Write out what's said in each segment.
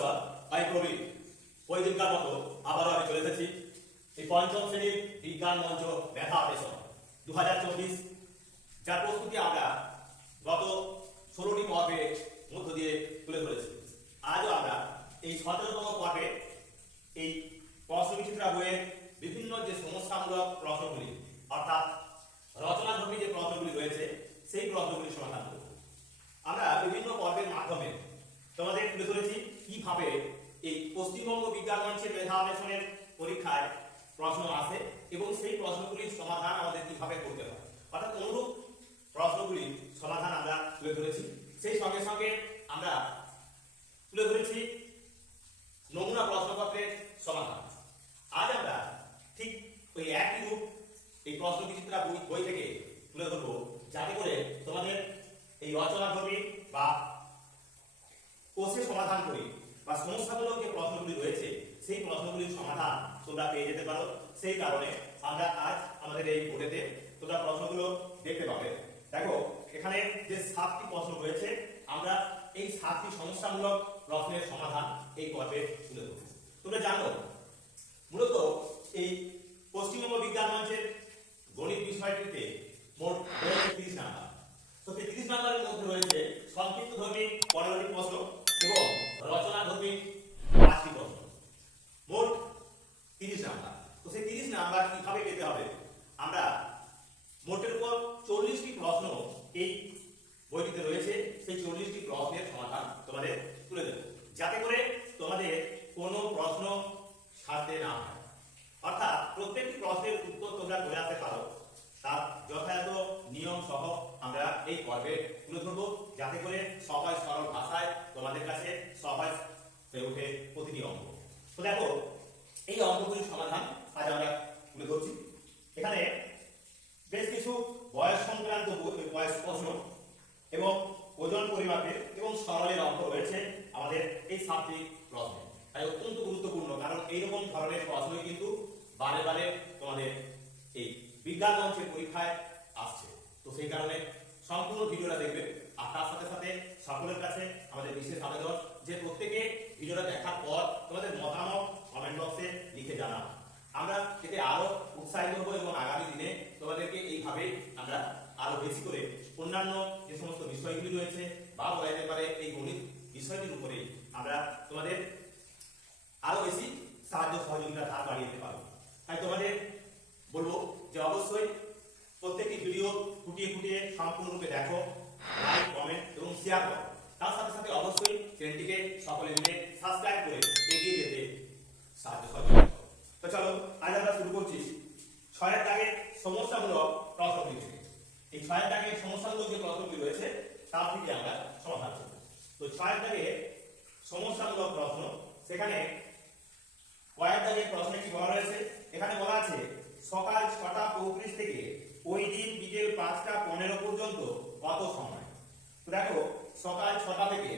নমস্কার, আমি প্রবীর। প্রতিদিনকার মতো আবারও আমি চলে এসেছি এই পঞ্চম শ্রেণীর বিজ্ঞান মঞ্চ ব্যথা অন্বেষণ 2024, যার প্রস্তুতি আমরা গত 16টি পর্বের মধ্য দিয়ে তুলে ধরেছি। আজও আমরা এই 17তম পর্বে এই প্রশ্নবিচিত্রা বইয়ের বিভিন্ন যে সমস্যামূলক প্রশ্নগুলি অর্থাৎ রচনাধর্মী যে প্রশ্নগুলি রয়েছে সেই প্রশ্নগুলি সমাধান করব। আমরা বিভিন্ন পর্বের মাধ্যমে তোমাদের তুলে ধরেছি কিভাবে এই পশ্চিমবঙ্গ বিজ্ঞান মঞ্চের মেধা অন্বেষণের পরীক্ষায় প্রশ্ন আসে এবং সেই প্রশ্নগুলির সমাধান আমাদের কিভাবে করতে হয়, অর্থাৎ অনুরূপ প্রশ্নগুলির সমাধান আমরা তুলে ধরেছি। সেই সঙ্গে সঙ্গে আমরা তুলে ধরেছি নমুনা প্রশ্নপত্রের সমাধান। আজ আমরা ঠিক ওই একই রূপ এই প্রশ্নবিচিত্রা বই থেকে তুলে ধরবো, যাতে করে তোমাদের এই রচনাধর্মী বা কোষে সমাধান করি বা সমস্যামূলক যে প্রশ্নগুলি রয়েছে সেই প্রশ্নগুলির সমাধান তোমরা পেয়ে যেতে পারো। সেই কারণে আমরা আজ আমাদের এই বোর্ডেতে তোমরা প্রশ্নগুলো দেখতে পাবে। দেখো, এখানে যে 7টি প্রশ্ন রয়েছে, আমরা এই 7টি সমস্যামূলক প্রশ্নের সমাধান এই পর্বে তুলে ধরব। তোমরা জানো, মূলত এই পশ্চিমবঙ্গ বিজ্ঞান মঞ্চের গণিত বিষয়টিতে মোট 30 নাম্বার। তো সেই 30 নাম্বারের মধ্যে রয়েছে সংক্ষিপ্তধর্মী 15টি প্রশ্ন এবং রচনাধর্মী 5টি প্রশ্ন, মোট 30 নাম্বার। তো সেই 30 নাম্বার কিভাবে পেতে হবে, আমরা মোটের উপর 40টি প্রশ্ন এই বইটিতে রয়েছে, সেই 40টি প্রশ্নের সমাধান তোমাদের তুলে দেব, যাতে করে তোমাদের কোনো প্রশ্ন ছাড়তে না হয়। অর্থাৎ প্রত্যেকটি প্রশ্নের উত্তর তোমরা করে আসতে পারো, তার যথাযথ নিয়ম সহ আমরা এই পর্বে তুলে ধরবো, যাতে করে সহজ সরল ভাষায় তোমাদের কাছে সহজ হয়ে ওঠে প্রতিটি অঙ্ক। তো দেখো, এই অঙ্কগুলির সমাধান আজ আমরা তুলে ধরছি। এখানে বেশ কিছু বয়স সংক্রান্ত বয়স প্রশ্ন এবং ওজন পরিমাপের এবং সরলের অঙ্ক রয়েছে আমাদের এই 7টি প্রশ্নে। তাই অত্যন্ত গুরুত্বপূর্ণ, কারণ এইরকম ধরনের প্রশ্নই কিন্তু বারে বারে তোমাদের এই বিজ্ঞান মঞ্চের পরীক্ষায় আসছে। তো সেই কারণে সম্পূর্ণ ভিডিওটা দেখবে। আর তার সাথে সাথে সকলের কাছে আমাদের বিশেষ আবেদন যে প্রত্যেকে ভিডিওটা দেখার পর তোমাদের মতামত কমেন্ট বক্সে লিখে জানাও। আমরা এতে আরো উৎসাহিত হব এবং আগামী দিনে তোমাদেরকে এইভাবে আমরা আরো বেশি করে অন্যান্য যে সমস্ত বিষয়গুলি রয়েছে বা বলা যেতে পারে এই গণিত বিষয়টির উপরে আমরা তোমাদের আরো বেশি সাহায্য সহযোগিতা ধার বাড়িয়ে দিতে পারবো। তাই তোমাদের বলবো যে অবশ্যই প্রত্যেকটি ভিডিও ফুটিয়ে ফুটিয়ে সম্পূর্ণরূপে দেখো, লাইক, কমেন্ট এবং শেয়ার করো। তার সাথে সাথে অবশ্যই চ্যানেলটিকে সকলে মিলে সাবস্ক্রাইব করে এগিয়ে যেতে সাহায্য সহযোগিতা করো। তো চলো, আজ আমরা শুরু করছি 6 দাগের সমস্যামূলক প্রশ্নগুলি থেকে। এই 6 দাগের সমস্যামূলক যে প্রশ্নগুলি রয়েছে তার থেকে আমরা সমাধান করব। তো 6 দাগের সমস্যামূলক প্রশ্ন, সেখানে কয়েক দাগের প্রশ্নে কি বলা রয়েছে, এখানে বলা আছে সকাল 6টা 35 থেকে ওই দিন বিকেল 5টা 15 পর্যন্ত কত সময়। তো দেখো, সকাল 6টা থেকে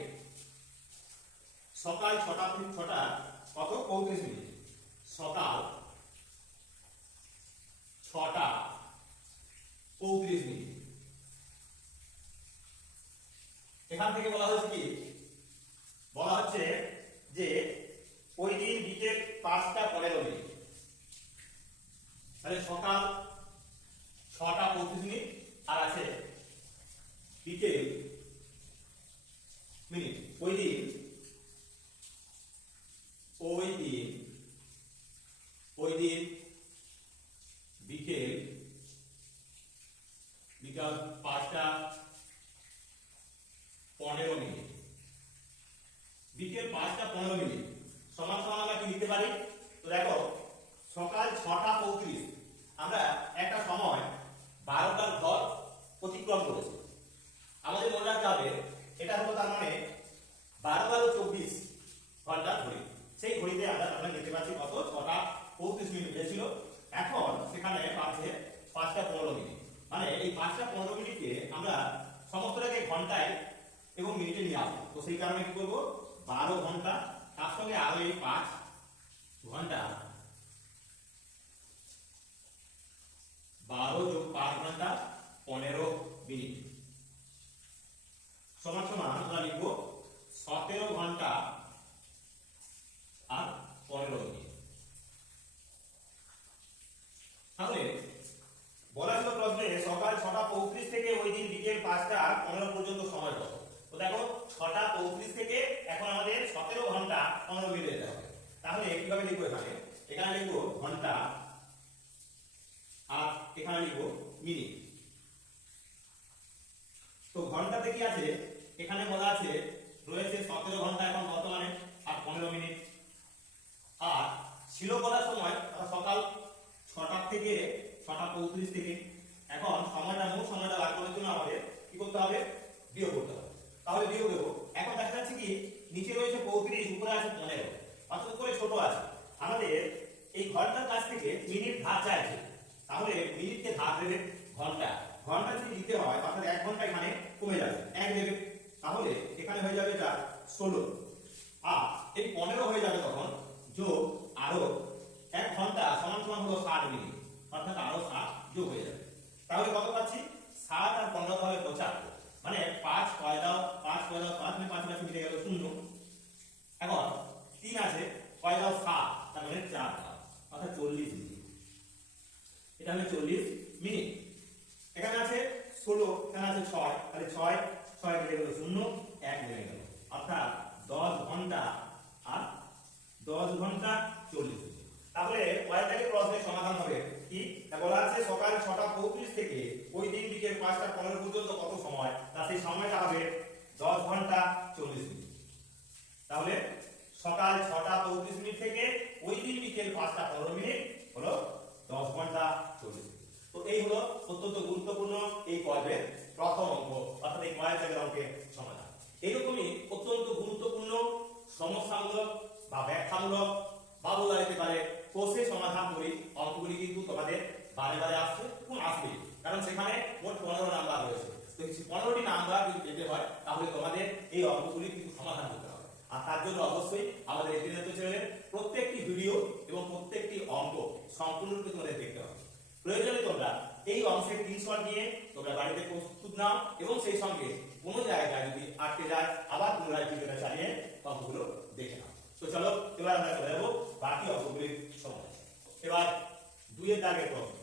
সকাল 6টা কত 35 মিনিট, সকাল 6টা 35 মিনিট। এখান থেকে বলা হচ্ছে কি, বলা হচ্ছে যে ওই দিন বিকেল 5টা 15 মিনিট, তাহলে সকাল 6টা 35 মিনিট আর আছে বিকেল মিনিট। ওই দিন বিকেল 5টা 15 মিনিট। বিকেল 5টা 15 মিনিট সমান সমান আমরা কি লিখতে পারি। তো দেখো, সকাল 6টা 35, আমরা একটা সময় 12টার ঘর অতিক্রম করেছি। আমাদের মনে রাখতে হবে এটা হলো তার মানে 12-12-24 ঘন্টার ঘড়ি। সেই ঘড়িতে আমরা দেখতে পাচ্ছি কত 6টা 35 মিনিট হয়েছিল। এখন সেখানে আছে 5টা 15 মিনিট, মানে এই 5টা 15 মিনিটকে আমরা সমস্তটাকে ঘন্টায় এবং মিনিটে নিয়ে আসবো। তো সেই কারণে কি করবো, 12 ঘন্টা তার সঙ্গে আরো এই 5 ঘন্টা, 12 যোগ 5 ঘন্টা 15 মিনিট সমান সমান আমরা লিখবো 17 ঘন্টা 15 মিনিট যেতে হবে। তাহলে কিভাবে লিখবো? এখানে লিখবো ঘন্টা আর এখানে লিখবো মিনিট। তো ঘন্টাতে কি আছে? এখানে বলা আছে রয়েছে 17 ঘন্টা এখন বর্তমানে আর 15 মিনিট। আর ছিল বলার সময় সকাল 6টা থেকে 6টা 35 থেকে। এখন সময়টা মোট সময়টা বার করার জন্য আমাদের কি করতে হবে? বিয়োগ করতে হবে। তাহলে বিয়োগ দেবো। এখন দেখা যাচ্ছে কি নিচে রয়েছে 35, উপরে আছে 15, অর্থাৎ উপরে ছোট আছে। আমাদের এই ঘন্টার কাছ থেকে মিনিট ধার চাইছে, তাহলে মিনিটকে ধার দেবে ঘন্টা। ঘন্টা যদি দিতে হয় অর্থাৎ 1 ঘন্টা এখানে কমে যাবে, 1 দেবে। তাহলে এখানে হয়ে যাবে এটা 16, আর এই 15 হয়ে যাবে তখন যোগ আরো 1 ঘন্টা সমান সমান হলো 60 মিনিট, অর্থাৎ আরো 60 যোগ হয়ে যাবে। তাহলে কত পাচ্ছি? 60 আর 15 হবে 75, মানে 5 6 দাও 5 6 দাও 5 মানে 5 মিলে গেল 0। এখন 3 আছে 6 দাও 7, তার মানে 4 দাও, অর্থাৎ 40 মিনিট। এটা হলো 40 মিনিট। এখানে আছে 16, এখানে আছে 6, তাহলে 6 6 মিলে গেল 0, 1 মিলে গেল, অর্থাৎ 10 ঘন্টা আর 10 ঘন্টা 40 মিনিট। তাহলে পঁয়তাল্লিশ প্রশ্নের সমাধান হবে কি? বলা আছে সকাল 6টা 35 থেকে ওই দিন বিকেল 5টা 15 পর্যন্ত কত সময়? তা সেই সময়টা হবে 10 ঘন্টা 40 মিনিট। তাহলে সকাল 6টা 35 থেকে ওই দিন বিকেল 5টা 15 হলো 10 ঘন্টা 40 মিনিট। তো এই হলো অত্যন্ত গুরুত্বপূর্ণ এই পর্বের প্রথম অঙ্ক, অর্থাৎ এই 5 অঙ্কের সমাধান। এইরকমই অত্যন্ত গুরুত্বপূর্ণ সমস্যামূলক বা ব্যাখ্যামূলক বা বলা যেতে পারে কোষে সমাধান করি অঙ্কগুলি কিন্তু তোমাদের বারে বারে আসছে এবং আসবে, কারণ সেখানে মোট 15 নাম্বার রয়েছে। তো 15টি নাম্বার যদি পেতে হয় তাহলে তোমাদের এই অঙ্কগুলি কিন্তু সমাধান করতে হবে। আর তার জন্য অবশ্যই আমাদের এটিএনএত চ্যানেলের প্রত্যেকটি ভিডিও এবং প্রত্যেকটি অঙ্ক সম্পূর্ণরূপে তোমাদের দেখতে হবে। প্রয়োজনে তোমরা এই অংশের স্ক্রিনশট নিয়ে তোমরা বাড়িতে প্রস্তুত নাও এবং সেই সঙ্গে কোনো জায়গায় যদি আটকে যায় আবার পুনরায় ভিডিওটা চালিয়ে অঙ্কগুলো দেখে নাও। তো চলো এবার আমরা চলে যাবো বাকি অঙ্কগুলির সমাধান। এবার 2 এর দাগের প্রশ্ন।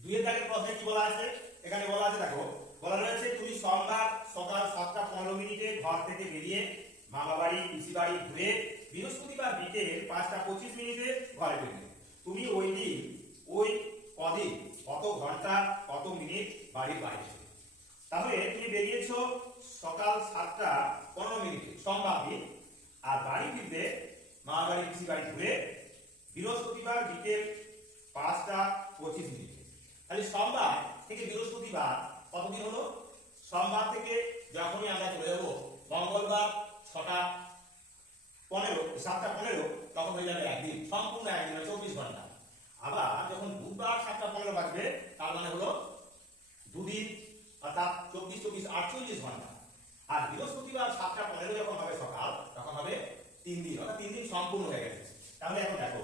2 এর দাগের প্রশ্নে কি বলা আছে? এখানে বলা আছে, দেখো বলা রয়েছে তুমি সোমবার সকাল 7টা 15 ঘর থেকে বেরিয়ে মামা বাড়ি পিসি বাড়ি ঘুরে বৃহস্পতিবার বিকেল 5টা 25 ঘরে ফিরবে। তুমি ওই দিন ওই কদিন কত ঘন্টা কত মিনিট বাড়ির বাইরে? তাহলে তুমি বেরিয়েছো সকাল 7টা 15 সোমবার দিন, আর বাড়ি ফিরতে মামা বাড়ি পিসি বাড়ি ঘুরে বৃহস্পতিবার বিকেল 5টা 25। তাহলে সোমবার থেকে বৃহস্পতিবার কতদিন হলো? সোমবার থেকে যখনই আমরা চলে যাবো মঙ্গলবার 7টা 15 তখন হয়ে যাবে একদিন, সম্পূর্ণ একদিন, 24 ঘন্টা। আবার যখন বুধবার 7টা 15 বাজবে তার মানে হলো 2 দিন, অর্থাৎ 24 24 48 ঘন্টা। আর বৃহস্পতিবার 7টা 15 যখন হবে সকাল তখন হবে 3 দিন, অর্থাৎ 3 দিন সম্পূর্ণ হয়ে গেছে। তাহলে এখন দেখো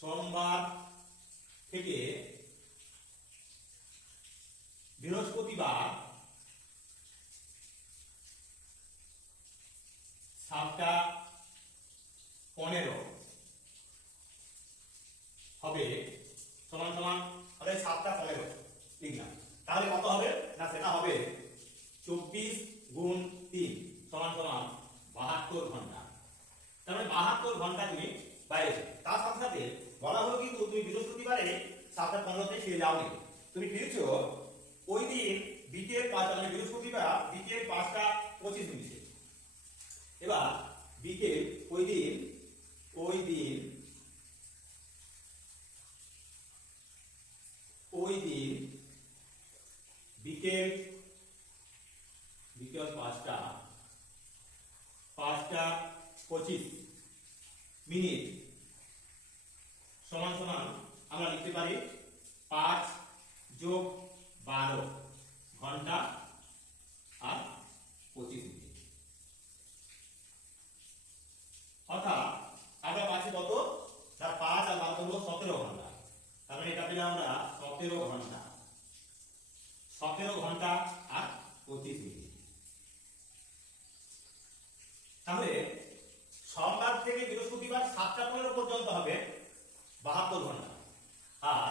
সোমবার থেকে বৃহস্পতিবার 7টা 15 হবে সমান সমান হবে 7টা 15 লিখলাম। তাহলে কত হবে? না সেটা হবে 24 গুণ 3 সমান সমান 72 ঘন্টা। তার মানে 72 ঘন্টা তুমি বাইরে। তার সাথে সাথে বলা হলো কিন্তু তুমি বৃহস্পতিবারে 7টা 15 ফিরে যাওনি, তুমি ফিরছো ওই দিন বিকেল 5টা, মানে বৃহস্পতিবার বিকেল 5টা 25। এবার বিকেল ওই দিন বিকেল 5টা 25 সমান সমান আমরা লিখতে পারি 5 যোগ 12 ঘন্টা আর 25 মিনিট। অর্থাৎ আমরা পাচ্ছি কত? না 5 আর 12 হলো 17 ঘন্টা। তার মানে এটা পেলাম আমরা 17 ঘন্টা, 17 ঘন্টা আর 25 মিনিট। তাহলে সোমবার থেকে বৃহস্পতিবার 7টা 15 পর্যন্ত হবে 72 ঘন্টা। আর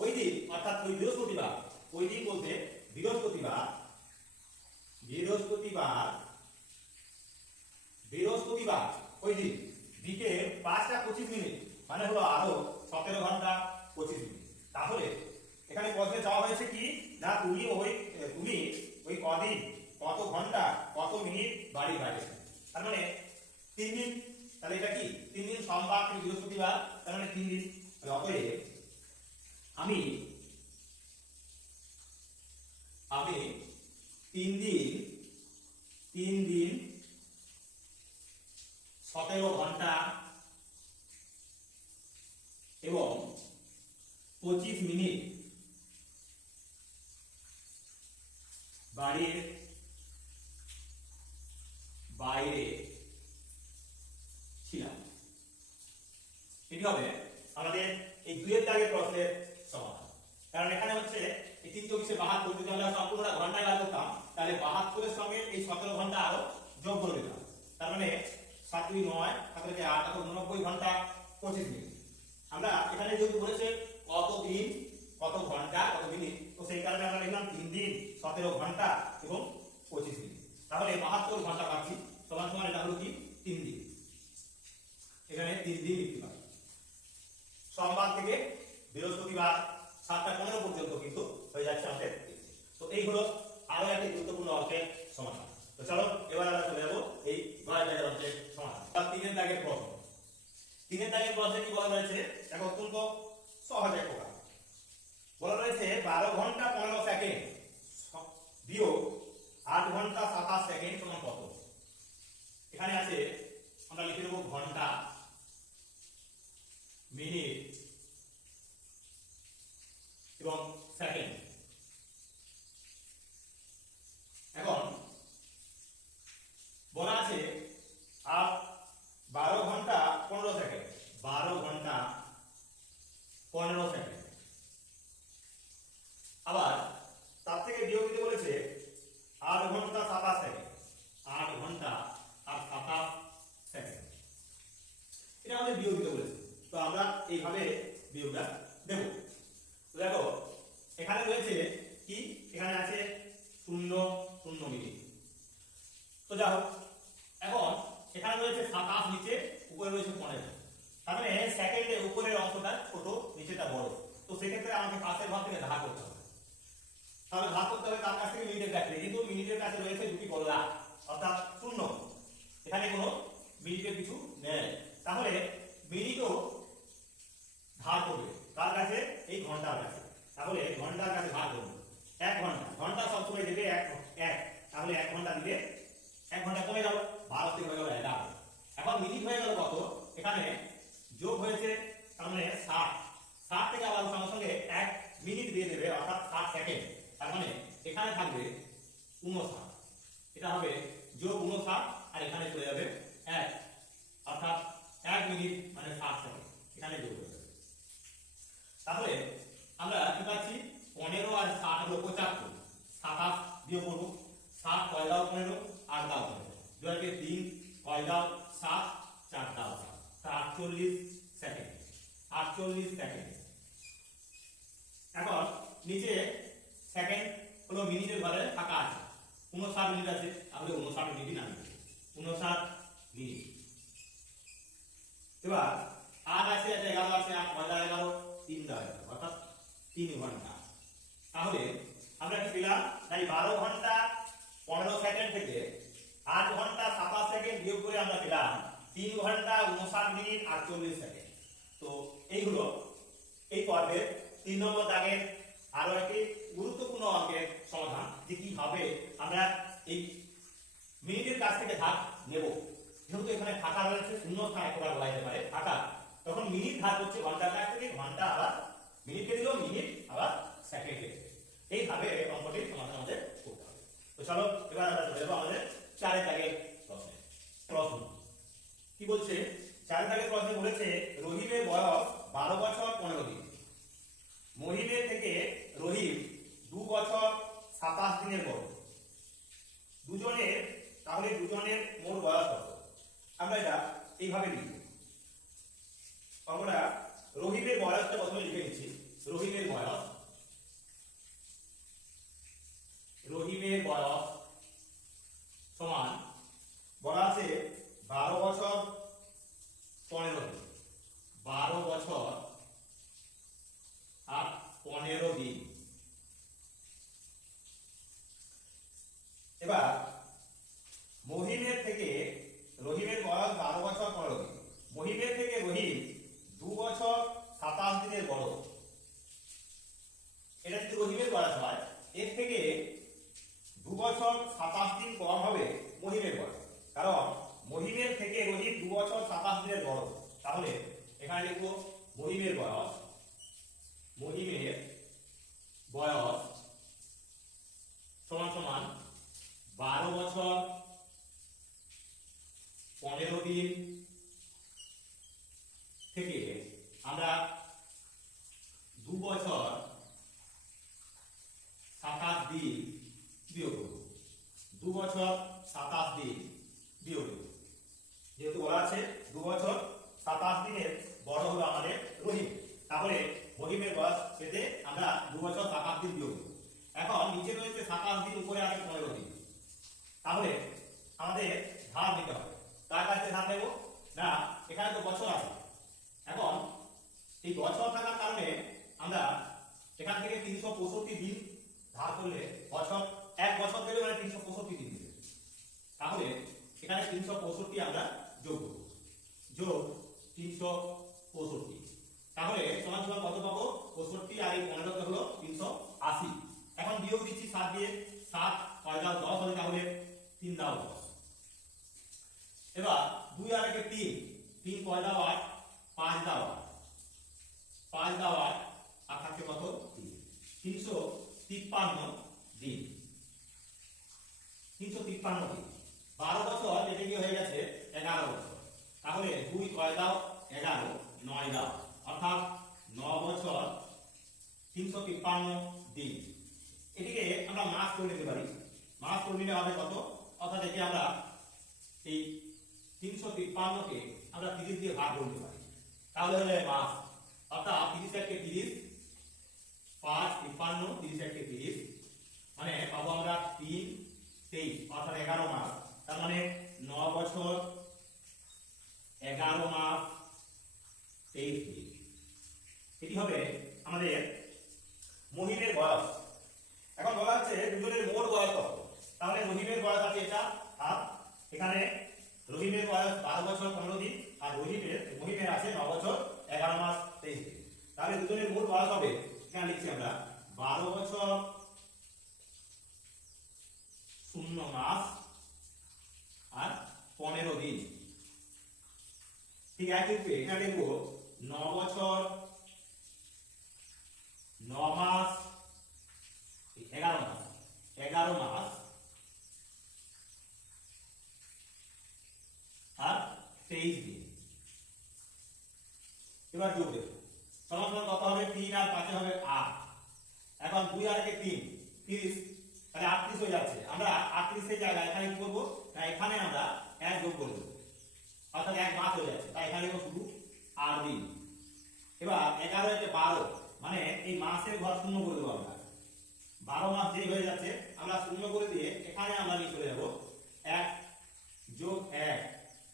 ওই দিন অর্থাৎ ওই বৃহস্পতিবার, ওই দিন বলতে বৃহস্পতিবার বৃহস্পতিবার ওই দিন বিকেল 5:25 মানে হলো আরো 17 ঘন্টা 25 মিনিট। তাহলে এখানে প্রশ্নে চাওয়া হয়েছে কি না তুমি ওই কদিন কত ঘন্টা কত মিনিট বাড়ির বাইরে। তার মানে 3 দিন। তাহলে এটা কি 3 দিন, সোমবার থেকে বৃহস্পতিবার, তার মানে 3 দিন। অতএব আমি 3 দিন 17 ঘন্টা এবং 25 মিনিট বাড়ির বাইরে ছিলাম। এটি হবে আমাদের এই 2 দাগের প্রশ্নের সমাধান। কারণ এখানে হচ্ছে এই 3 × 72 যদি আমরা সম্পূর্ণটা ঘন্টায় বার করতাম তাহলে 72 এর সঙ্গে এই 17 ঘন্টা আরো যোগ করে দিতাম। তার মানে 7 × 2 = 9, 7 × 8 = 89 ঘন্টা 25 মিনিট। আমরা এখানে যেহেতু বলেছে কত দিন কত ঘন্টা কত মিনিট, তো সেই কারণে আমরা লিখলাম 3 দিন 17 ঘন্টা এবং 25 মিনিট। তাহলে 72 ঘন্টা পাচ্ছি সমান সমান এটা হলো কি 3 দিন। এখানে 3 দিন লিখতে পারি। সোমবার থেকে বৃহস্পতিবার 7:15 পর্যন্ত কিন্তু হয়ে যাচ্ছে আমাদের। তো এই হলো আরো একটি গুরুত্বপূর্ণ অঙ্কের সমাধান। তো চলো এবার আমরা চলে যাবো এই 9 দাগের অঙ্কের সমাধান। 3 দাগের প্রশ্ন। 3 দাগের প্রশ্নে কি বলা রয়েছে দেখো, অত্যন্ত সহজ এক প্রকার বলা রয়েছে 12 ঘন্টা 15 সেকেন্ড বিয়োগ 8 ঘন্টা 27 সেকেন্ড সমান কত। এখানে আছে আমরা লিখে দেবো ঘন্টা, মিনিট এবং সেকেন্ড। এখন বলা আছে আর 12 ঘন্টা 15 সেকেন্ড, 12 ঘন্টা 15 সেকেন্ড। আবার তার থেকে বিয়োগ দিতে বলেছে 8 ঘন্টা 27 সেকেন্ড, 8 ঘন্টা আর 27 সেকেন্ড। এটা আমাদের বিয়োগ দিতে বলেছে, তো আমরা এইভাবে বিয়োগটা দেব। তো দেখো এখানে রয়েছে কি, এখানে আছে 0 মিনিট। তো যাও এখন এখানে রয়েছে 27, নিচে উপরে রয়েছে 15। তার মানে সেকেন্ডের উপরের অংশটা ছোট, নিচেটা বড়। তো সেক্ষেত্রে আমাকে পাশের ঘর থেকে ভাগ করতে হবে। তাহলে ভাগ করতে হবে তার কাছ থেকে মিনিটের কাছে, কিন্তু মিনিটের কাছে রয়েছে দুটি গোলা অর্থাৎ 0, এখানে কোনো মিনিটের কিছু নেই। তাহলে মিনিটও ভাগ করবে তার কাছে এই ঘন্টার কাছে। তাহলে ঘন্টার কাছে ভাগ করবে 1 ঘন্টা, ঘন্টা সবসময় দেবে 1, তাহলে 1 ঘন্টা দিলে 1 ঘন্টা কমে গেল, 12 থেকে হয়ে গেল 11। এখন মিনিট হয়ে গেল কত, এখানে যোগ হয়েছে তার মানে 60, 60 থেকে আবার সঙ্গে সঙ্গে 1 মিনিট দিয়ে দেবে অর্থাৎ 60 সেকেন্ড। তার মানে এখানে থাকবে 59, এটা হবে যোগ 59 আর এখানে চলে যাবে 1, অর্থাৎ 1 মিনিট মানে 60 সেকেন্ড এখানে যোগ হয়ে যাবে। তাহলে আমরা কি পাচ্ছি 15 আর 60 হলো 75, 27 বিয়োগ করব। 7 কয় দাও 15, 8 দাও 15, 2 কে 3, কয় দাও 7, 4 দাও 7, 48 সেকেন্ড, 48 সেকেন্ড। এখন নিচে সেকেন্ড হলো মিনিটের ঘরে ফাঁকা আছে, 59 মিনিট আছে, তাহলে 59 মিনিট নামে 59 মিনিট। এবার 8 আছে, 11 আছে, 8 কয় দাও 11, 3 দাও 11, অর্থাৎ 3 ঘন্টা। তাহলে আমরা কি পেলাম, তাই 12 ঘন্টা 15 সেকেন্ড থেকে 8 ঘন্টা 27 সেকেন্ড বিয়োগ করে আমরা পেলাম 3 ঘন্টা 59 মিনিট 48 সেকেন্ড। তো এই হলো এই পর্বের 3 নম্বর দাগের আরো একটি গুরুত্বপূর্ণ অঙ্কের সমাধান, যে কিভাবে আমরা এই মিনিটের কাছ থেকে ভাগ নেব। যেহেতু এখানে ফাঁকা রয়েছে, শূন্য স্থান একবার বলা যেতে পারে ফাঁকা, তখন মিনিট ভাগ হচ্ছে ঘন্টার কাছ থেকে, ঘন্টা আবার মিনিটকে দিল, মিনিট আবার সেকেন্ডে। এইভাবে অঙ্কটির সমাধান আমাদের করতে হবে। তো চলো এবার আমরা চলে যাবো আমাদের 4 দাগের প্রশ্নে। প্রশ্ন কি বলছে, 4 দাগের প্রশ্নে বলেছে রহিমের বয়স 12 বছর 15 দিন, মহিমের থেকে রহিম 2 বছর 27 দিনের বড়। দুজনের, তাহলে দুজনের মোট বয়স কত? আমরা এটা এইভাবে লিখব। আমরা রহিমের বয়সটা প্রথমে লিখে নিচ্ছি। রহিমের বয়স সমান বলা আছে 12 বছর কারণ মহিমের থেকে রোহিত 2 বছর 27 দিনের বড়। তাহলে এখানে লিখবো মহিমের বয়স সমান সমান 12 বছর 15 দিন থেকে আমরা 2 বছর 27 দিন বিয়োগ করব। 2 বছর 27 দিন বিয়োগ করব। যেহেতু বলা আছে 2 বছর 27 দিনের বড় হলো আমাদের রহিম, তাহলে রহিমের বয়স পেতে আমরা 2 বছর 27 দিন বিয়োগ করব। এখন নিচে রয়েছে 27 দিন, উপরে আছে 15 দিন, তাহলে আমাদের ধার নিতে হবে। কার কাছে ধার নেব? না, এখানে তো বছর আছে। এখন এই বছর থাকার কারণে আমরা এখান থেকে 365 দিন ধার করলে বছর, এক বছর গেলে মানে 365 দিন দিবে। তাহলে এখানে 365 আমরা যোগ করব, যোগ 365। তাহলে সমান সমান কত পাবো? 65 আর এই 15 হলো 380। এখন বিয়োগ দিচ্ছি 7 দিয়ে, 7 5 দাও 10 হবে, তাহলে 3 দাও 10। এবার 2 আর 1 3, 3 5 দাও 8, 5 দাও 8, 5 দাও 8, আর থাকছে কত? 353 দিন। 353 দিন। 12 বছর এটা কি হয়ে গেছে 11 বছর। তাহলে 2 6 দাও 11, 9 দাও, অর্থাৎ 9 বছর 353 দিন। এটিকে আমরা মাস করে নিতে পারি। মাস করে নিলে হবে কত? অর্থাৎ একে আমরা এই 353 কে আমরা 30 দিয়ে ভাগ করে নিতে পারি, তাহলে হলো মাস। অর্থাৎ 30 কে 30, 5 53, 30 কে 30, মানে পাবো আমরা 3 23, অর্থাৎ 11 মাস। তার মানে 9 বছর 11 মাস 23 দিন। এটি হবে আমাদের মহিমের বয়স। এখন বলা হচ্ছে দুজনের মোট বয়স কত? তাহলে মহিমের বয়স আছে এটা, আর এখানে রহিমের বয়স 12 বছর 15 দিন, আর মহিমের আছে 9 বছর 11 মাস 23 দিন। তাহলে দুজনের মোট বয়স হবে, এখানে লিখছি আমরা 12 বছর 0 মাস আর 15 দিন। ঠিক একই রূপে এখানে লিখবো 9 বছর 9 মাস 11 মাস 11 মাস আর 23 দিন। এবার যোগ দেব, সমান সমান কত হবে? 3 আর 5 হবে 8। এখন 2 আর 1 3, 30, তাহলে 38 হয়ে যাচ্ছে। আমরা 38 এর জায়গায় এখানে কি করব? না, এখানে আমরা 1 যোগ করব, অর্থাৎ 1 মাস হয়ে যাচ্ছে। তাই এখানে লিখব শুধু 8 দিন। এবার 11 এর 12, মানে এই মাসের ঘর শূন্য করে দেবো আমরা। 12 মাস যে হয়ে যাচ্ছে আমরা শূন্য করে দিয়ে এখানে আমরা নিয়ে চলে যাব 1 যোগ 1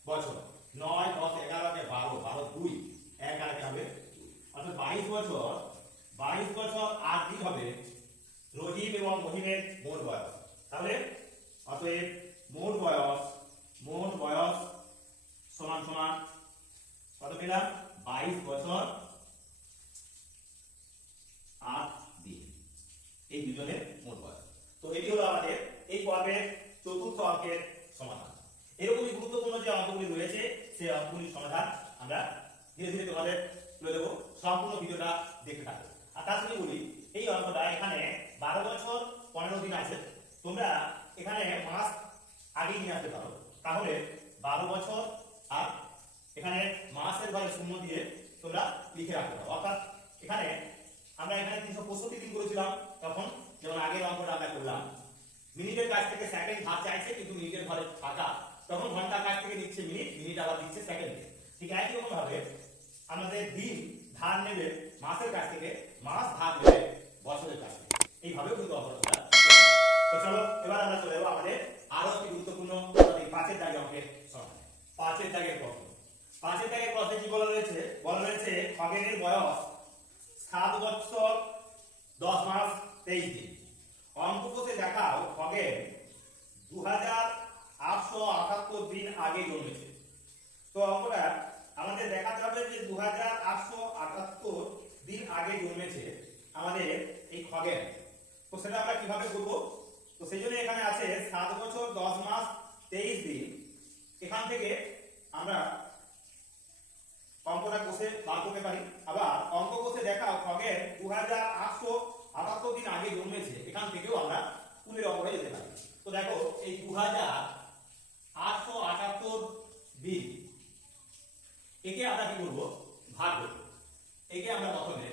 বছর। 9 10 11 কে 12, 12 2, 1 আর হবে 2, অর্থাৎ 22 বছর 8 দিন হবে রহিম এবং মহিমের মোট বয়স। তাহলে অতএব মোট বয়স সমান সমান কত পেলাম? 22 বছর 8 দিন। এই দুজনের মোট বয়স। তো এটি হলো আমাদের এই পর্বের চতুর্থ অঙ্কের সমাধান। এরকমই গুরুত্বপূর্ণ যে অঙ্কগুলি রয়েছে সেই অঙ্কগুলির সমাধান আমরা ধীরে ধীরে তোমাদের তুলে দেবো। সম্পূর্ণ ভিডিওটা দেখতে থাকো। আর তার সঙ্গে বলি, এই অঙ্কটা এখানে 12 বছর 15 দিন আছে, তোমরা এখানে মাস আগে নিয়ে আসতে পারো। তাহলে 12 বছর আর এখানে মাসের ঘরে শূন্য দিয়ে তোমরা লিখে রাখতে পারো। অর্থাৎ এখানে আমরা এখানে 365 দিন করেছিলাম, তখন যেমন আগের অঙ্কটা আমরা করলাম, মিনিটের কাছ থেকে সেকেন্ড ভাগ চাইছে, কিন্তু মিনিটের ঘরে ফাঁকা, তখন ঘন্টার কাছ থেকে নিচ্ছে মিনিট, মিনিট আবার দিচ্ছে সেকেন্ড। ঠিক একই রকম ভাবে আমাদের দিন ধার নেবে মাসের কাছ থেকে, মাস ধার নেবে বছরের কাছ থেকে। এইভাবেও কিন্তু অঙ্কটা। তো চলো এবার আমরা চলে যাবো আমাদের আরো একটি গুরুত্বপূর্ণ 5-এর দাগের অঙ্কের সমাধান। 5-এর দাগের প্রশ্ন। 5-এর দাগের প্রশ্নে কি বলা রয়েছে? বলা রয়েছে খগেনের বয়স 7 বছর 10 মাস 23 দিন। অঙ্ক করতে দেখাও খগেন 2878 দিন আগে জন্মেছে। তো অঙ্কটা আমাদের দেখাতে হবে যে 2878 দিন আগে জন্মেছে আমাদের এই খগেন। তো সেটা আমরা কিভাবে করব? তো সেই জন্য এখানে আছে 7 বছর 10 মাস 23 দিন এখান থেকে আমরা অঙ্কটা কষে বার করতে পারি। আবার অঙ্ক কষে দেখাও খগের 2878 দিন আগে জন্মেছে, এখান থেকেও আমরা কুলের অঙ্কটা যেতে পারি। তো দেখো এই 2878 দিন, একে আমরা কি করবো, ভাগ করবো। একে আমরা প্রথমে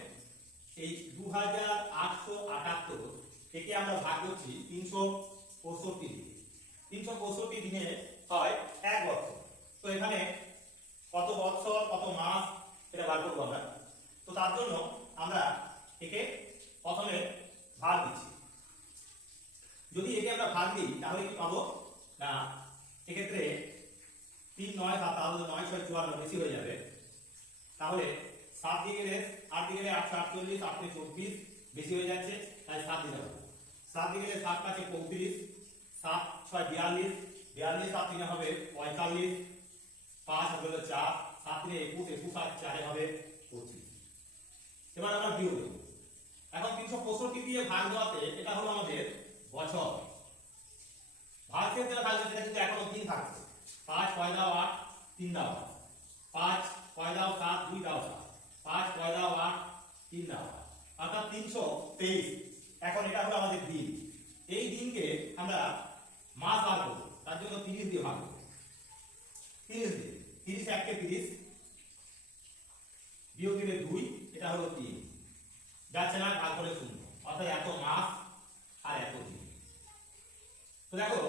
এই 2878 একে আমরা ভাগ করছি 365 দিন। 365 দিনে হয় এক বছর। তো এখানে কত বছর কত মাস এটা বার করবো আমরা। তো তার জন্য আমরা একে প্রথমে ভাগ দিচ্ছি। যদি একে আমরা ভাগ দিই তাহলে কি পাবো না, এক্ষেত্রে 3 9 7 তাহলে 9 6 54 বেশি হয়ে যাবে। তাহলে 7 দিয়ে গেলে 8 দিয়ে গেলে 848 8 তে 24 বেশি হয়ে যাচ্ছে, তাই 7 দিতে হবে। 7 দিয়ে গেলে 7 কাছে 35, 7 6 42, 42 7 দিনে হবে 45, 5 হলো 4, 7 রে 21, 21 আর 4 হবে 25। এবার আমরা বিয়োগ দেব। এখন 365 দিয়ে ভাগ দেওয়াতে এটা হলো আমাদের বছর। ভাগ ক্ষেত্রে থাকবে সেটা কিন্তু এখনো দিন থাকছে। 5 6 দাও 8 3 দাও 5 6 দাও 7 2 দাও 7 5 6 দাও 8 3 দাও, অর্থাৎ 323। এখন এটা হলো আমাদের দিন। এই দিনকে আমরা মাস বার করব, তার জন্য 30 দিয়ে ভাগ করব। 30 দিয়ে 30 1 কে 30 বিয়োগ দিলে 2, এটা হলো 3, যাচ্ছে না ভাগ করে 0, অর্থাৎ এত মাস আর এত দিন। তো দেখো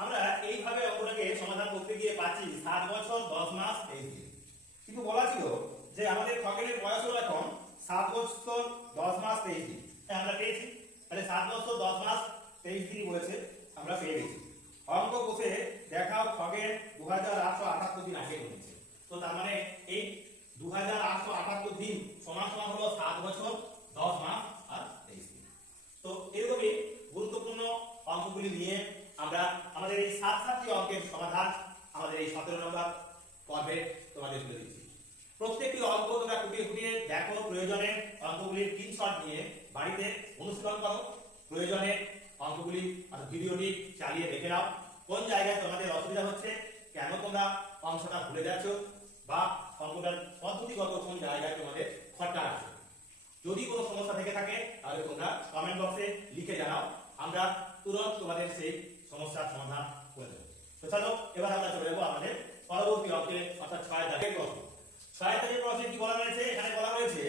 আমরা এইভাবে অঙ্কটাকে সমাধান করতে গিয়ে পাচ্ছি 7 বছর 10 মাস 23 দিন। কিন্তু বলা ছিল যে আমাদের খগেনের বয়স হলো এখন 7 বছর 10 মাস 23 দিন। তাই আমরা পেয়েছি, তাহলে 7 বছর 10 মাস 23 দিন বলেছে, আমরা পেয়ে গেছি। অঙ্ক কষে দেখাও খগের 2878 দিন আগে জন্মেছে। তো তার মানে এই 2878 দিন সমান সমান হলো 7 বছর 10 মাস আর 23 দিন। তো এরকমই গুরুত্বপূর্ণ অঙ্কগুলি নিয়ে আমরা আমাদের এই 7টি অঙ্কের সমাধান আমাদের এই 17 নম্বর পর্বে তোমাদের তুলে দিচ্ছি। প্রত্যেকটি অঙ্ক তোমরা খুঁটিয়ে খুঁটিয়ে দেখো, প্রয়োজনে অঙ্কগুলির স্ক্রিনশট নিয়ে বাড়িতে অনুশীলন করো। প্রয়োজনে অঙ্কগুলি ভিডিওটি চালিয়ে দেখে নাও, কোন জায়গায় তোমাদের অসুবিধা হচ্ছে, কেন তোমরা অংশটা ভুলে যাচ্ছ, বা অঙ্কটার পদ্ধতিগত কোন জায়গায় তোমাদের খটকা আছে। যদি কোনো সমস্যা থেকে থাকে তাহলে তোমরা কমেন্ট বক্সে লিখে জানাও, আমরা তুরন্ত তোমাদের সেই সমস্যার সমাধান করে দেব। তো চলো এবার আমরা চলে যাবো আমাদের পরবর্তী অঙ্কে, অর্থাৎ 6 দাগের প্রশ্ন। 6 দাগের প্রশ্নে কি বলা রয়েছে, এখানে বলা রয়েছে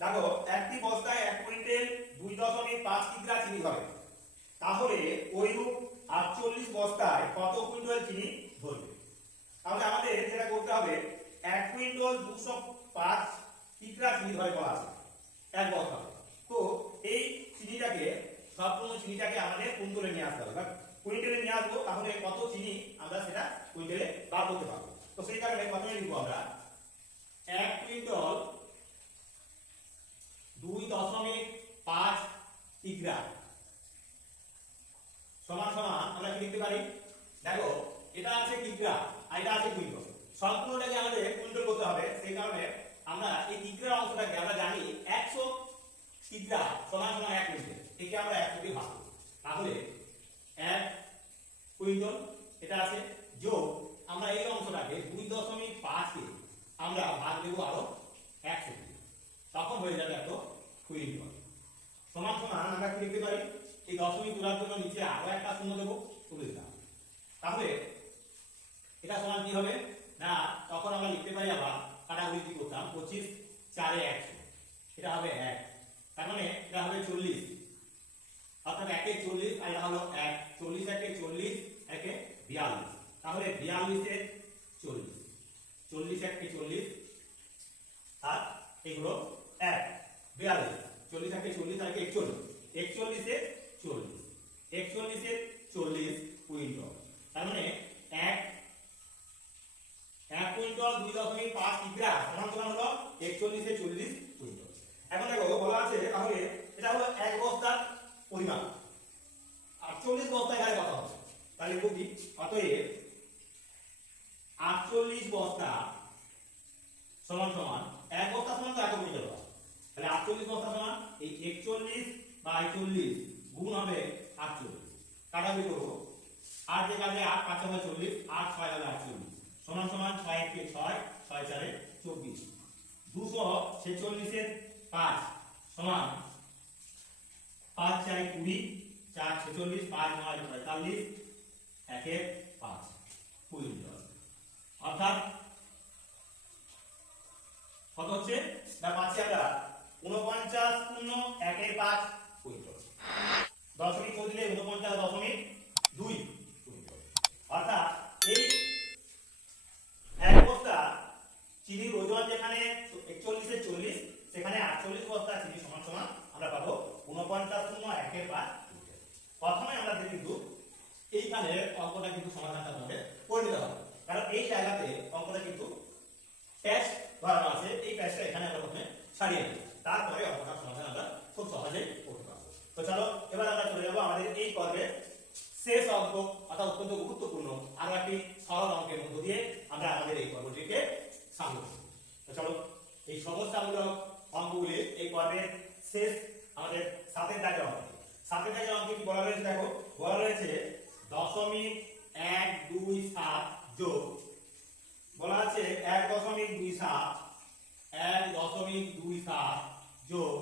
দেখো একটি বস্তায় 1 কুইন্টাল 2.5 কিগ্রা চিনি হবে, তাহলে ওইরূপ 48 বস্তায় কত কুইন্টাল চিনি ধরবে। তাহলে আমাদের যেটা করতে হবে, 1 কুইন্টাল 205 কিগ্রা চিনি ধরে বলা আছে এক বস্তা। তো এই চিনিটাকে সম্পূর্ণ চিনিটাকে আমাদের কুইন্টালে নিয়ে আসতে হবে, কুইন্টালে নিয়ে আসবো, তাহলে কত চিনি আমরা সেটা কুইন্টালে বার করতে পারবো। তো সেই কারণে প্রথমে লিখবো আমরা 1 কুইন্টাল 2.5 কিগ্রা সমান সমান আমরা কি লিখতে পারি, দেখো এটা আছে কিগ্রা আর এটা আছে কুইন্টাল, সম্পূর্ণটাকে আমাদের কুইন্টাল করতে হবে। সেই কারণে আমরা এই কিগ্রা অংশটাকে আমরা জানি 100 কিগ্রা সমান সমান 1 কুইন্টাল, একে আমরা 100 দিয়ে ভাগ করব। তাহলে 1 কুইন্টাল এটা আছে, যোগ আমরা এই অংশটাকে 2.5 কে আমরা ভাগ দেব আরো 100 দিয়ে, তখন হয়ে যাবে এত কুইন্টাল। সমান সমান আমরা কি লিখতে পারি, এই দশমিক তোলার জন্য নিচে আরো একটা শূন্য দেব, তুলে দিলাম। তাহলে এটা সমান কি হবে না, তখন আমরা লিখতে পারি আবার কাটাকুটি কি করতাম, 25 4 এ 100, এটা হবে 1, তার মানে এটা হবে 40, অর্থাৎ 1 এ 40 আর এটা হলো 1, 40 1 এ 40 1 এ 42, তাহলে 42 এ 40, 40 1 এ 40 আর এগুলো 1 42, 40 1 এ 40 আর 41, 41 এ 40, 41 এ 40 কুইন্টাল। তার মানে 1 কুইন্টাল 2.5 কিগ্রা সমান সমান হলো 41 এ 40 কুইন্টাল। এখন দেখো বলা আছে, তাহলে এটা হলো 1 বস্তার পরিমাণ, 48 বস্তা এখানে কথা হবে, তাহলে লিখব কি, অতএব 48 বস্তা সমান সমান 1 বস্তা সমান তো 1 কুইন্টাল হবে, তাহলে 48 বস্তা সমান এই 41 বাই 40 গুণ হবে 48, কাটাকুটি করব, 8 দিয়ে কাটলে 8 5 হবে 40, 8 6 হবে 48, 46 এর 5 সমান 5 4 20 4 46 5 9 45 1 এর 5 কুইন্টাল। অর্থাৎ কত হচ্ছে না পাচ্ছি আমরা 49 পূর্ণ 1 এর 5 কুইন্টাল। দশমিক করে দিলে 49.2 কুইন্টাল। অর্থাৎ এই এক বস্তা চিনির ওজন যেখানে 41 এর 40 সেখানে 48 বস্তা চিনি সমান সমান আমরা পাবো 49 পূর্ণ 1 এর 5 কুইন্টাল। প্রথমে আমরা কিন্তু এইখানে অঙ্কটা কিন্তু সমাধানটা আমাদের করে নিতে হবে, কারণ এই জায়গাতে অঙ্কটা কিন্তু প্যাচ ধরানো আছে। এই প্যাচটা এখানে আমরা প্রথমে ছাড়িয়ে নেব, তারপরে অঙ্কটার সমাধান আমরা খুব সহজেই করতে পারবো। তো চলো এবার আমরা চলে যাবো আমাদের এই পর্বের শেষ অঙ্ক, অর্থাৎ অত্যন্ত গুরুত্বপূর্ণ আরো একটি সরল অঙ্কের মধ্য দিয়ে আমরা আমাদের এই পর্বটিকে সামনে করব। তো চলো এই সমস্যামূলক অঙ্কগুলি এই পর্বের শেষ আমাদের 7 দাগের অঙ্ক। 7 দাগের অঙ্কে কি বলা রয়েছে দেখো, বলা রয়েছে 0.127 যোগ, বলা আছে 1.27 যোগ,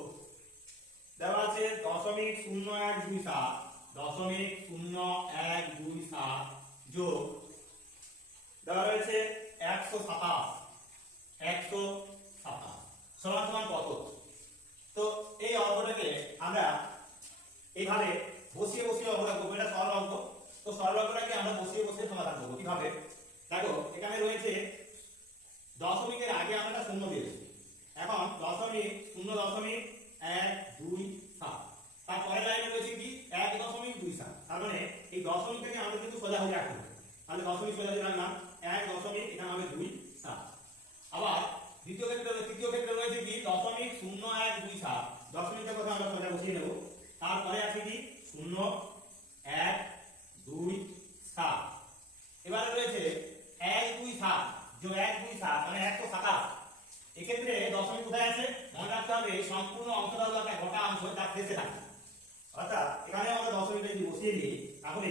দেওয়া আছে 0.0127 যোগ, দেওয়া রয়েছে 127 সমান সমান কত। তো এই অঙ্কটাকে আমরা এইভাবে বসিয়ে বসিয়ে অঙ্কটা করবো। এটা সরল অঙ্ক, তো সরল অঙ্কটাকে আমরা বসিয়ে বসিয়ে সমাধান করবো। কিভাবে দেখো, এখানে রয়েছে দশমিকের আগে আমরা শূন্য দিয়েছি, এখন 0.0.127, তারপরে লাইনে রয়েছে কি 1.27, তার মানে এই দশমিকটাকে আমরা কিন্তু সোজা হয়ে রাখবো। তাহলে দশমিক সোজা হয়ে রাখলাম 1 এখানে হবে 27। আবার তৃতীয় ক্ষেত্রে রয়েছে কি 0.0127, দশমিকটার কথা আমরা সোজা বসিয়ে নেব। তারপরে আছে কি 0.127, এবারে রয়েছে 127 যোগ 127 মানে 127। এক্ষেত্রে দশমিক কোথায় আছে মনে রাখতে হবে, সম্পূর্ণ অংশটা হলো একটা গোটা অংশ, তার শেষে থাকে। অর্থাৎ এখানে আমরা দশমিকটা যদি বসিয়ে দিই তাহলে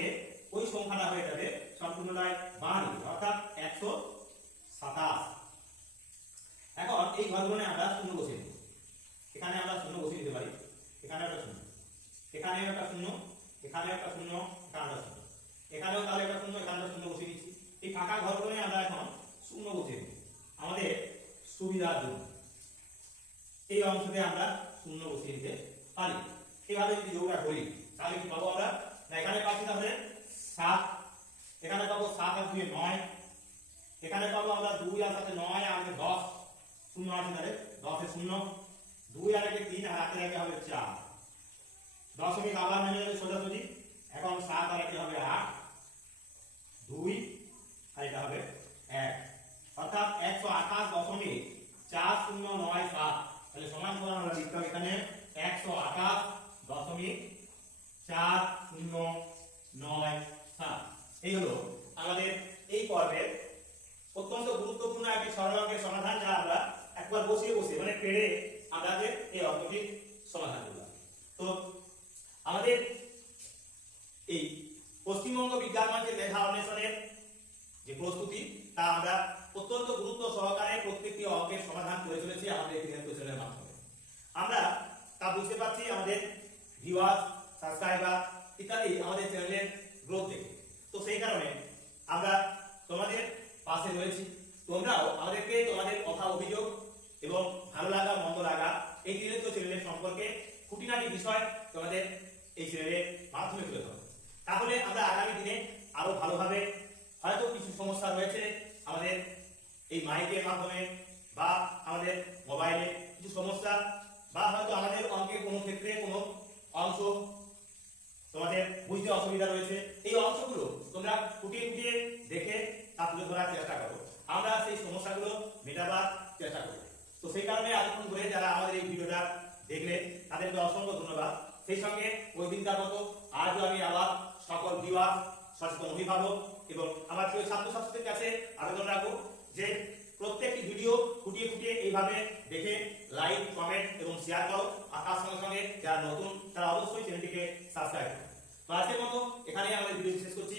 ওই সংখ্যাটা হয়ে যাবে সম্পূর্ণটাই 52, অর্থাৎ 127। এখন এই ঘরগুলো আমরা শূন্য বসিয়ে দেব। এখানে আমরা শূন্য বসিয়ে দিতে পারি, এখানে একটা শূন্য, এখানে একটা শূন্য, এখানে একটা শূন্য, এখানে একটা শূন্য, এখানেও তাহলে একটা শূন্য, এখানে একটা শূন্য বসিয়ে দিচ্ছি। এই ফাঁকা ঘরগুলো আমরা এখন শূন্য বসিয়ে দেব আমাদের সুবিধার জন্য। এই অংশতে আমরা শূন্য বসিয়ে দিতে পারি। এইভাবে যদি যোগটা করি তাহলে কি পাবো আমরা, এখানে পাচ্ছি তাহলে 7, এখানে পাবো 7 আর 2 9, এখানে পাবো আমরা 2 আর 7 9 আর 10, শূন্য আছে তাহলে 10 এ 0, 2 আর 1 3 আর 8 এর আগে হবে 4, দশমিক আবার নেমে যাবে সোজাসুজি। এখন 7 আর 1 হবে 8, 2 আর এটা হবে 1, অর্থাৎ 128.4097, তাহলে সমান সমান আমরা লিখতে হবে এখানে 128.4097। এই হলো আমাদের এই পর্বের অত্যন্ত গুরুত্বপূর্ণ একটি সরল অঙ্কের সমাধান, যা আমরা একবার বসিয়ে বসিয়ে মানে পেরে আমাদের এই অঙ্কটির সমাধান করলাম। তো আমাদের এই পশ্চিমবঙ্গ বিজ্ঞান মঞ্চের মেধা অন্বেষণের যে প্রস্তুতি, তা আমরা অত্যন্ত গুরুত্ব সহকারে প্রত্যেকটি অঙ্কের সমাধান করে চলেছি আমাদের এই চ্যানেলের মাধ্যমে। আমরা তা বুঝতে পারছি আমাদের ভিউয়ার্স, সাবস্ক্রাইবার ইত্যাদি আমাদের চ্যানেলের গ্রোথ দেখে। তো সেই কারণে আমরা তোমাদের পাশে রয়েছি। তোমরাও আমাদেরকে তোমাদের কথা, অভিযোগ এবং ভালো লাগা মন্দ লাগা এই চ্যানেলের সম্পর্কে খুঁটিনাটি বিষয় তোমাদের এই চ্যানেলের মাধ্যমে তুলে ধরো। তাহলে আমরা আগামী দিনে আরো ভালোভাবে, হয়তো কিছু সমস্যা রয়েছে আমাদের এই মাইকের মাধ্যমে বা আমাদের মোবাইলে কিছু সমস্যা, বা হয়তো আমাদের অঙ্কের কোনো ক্ষেত্রে কোনো অংশ তোমাদের বুঝতে অসুবিধা রয়েছে, এই অংশগুলো তোমরা খুঁটিয়ে খুঁটিয়ে দেখে তা তুলে ধরার চেষ্টা করো। আমরা সেই সমস্যাগুলো মেটাবার চেষ্টা করি। তো সেই কারণে এতক্ষণ ধরে যারা আমাদের এই ভিডিওটা দেখলেন তাদেরকে অসংখ্য ধন্যবাদ। সেই সঙ্গে ওই দিনকার মতো আজও আমি আবার সকল ভিউয়ার, সচেতন অভিভাবক এবং আমার প্রিয় ছাত্রছাত্রীদের কাছে আবেদন রাখবো যে প্রত্যেকটি ভিডিও খুঁটিয়ে খুঁটিয়ে এইভাবে দেখে লাইক, কমেন্ট এবং শেয়ার করো। আর তার সঙ্গে সঙ্গে যারা নতুন তারা অবশ্যই চ্যানেলটিকে সাবস্ক্রাইব করো। তো আজকের মতো এখানেই আমাদের ভিডিও শেষ করছি।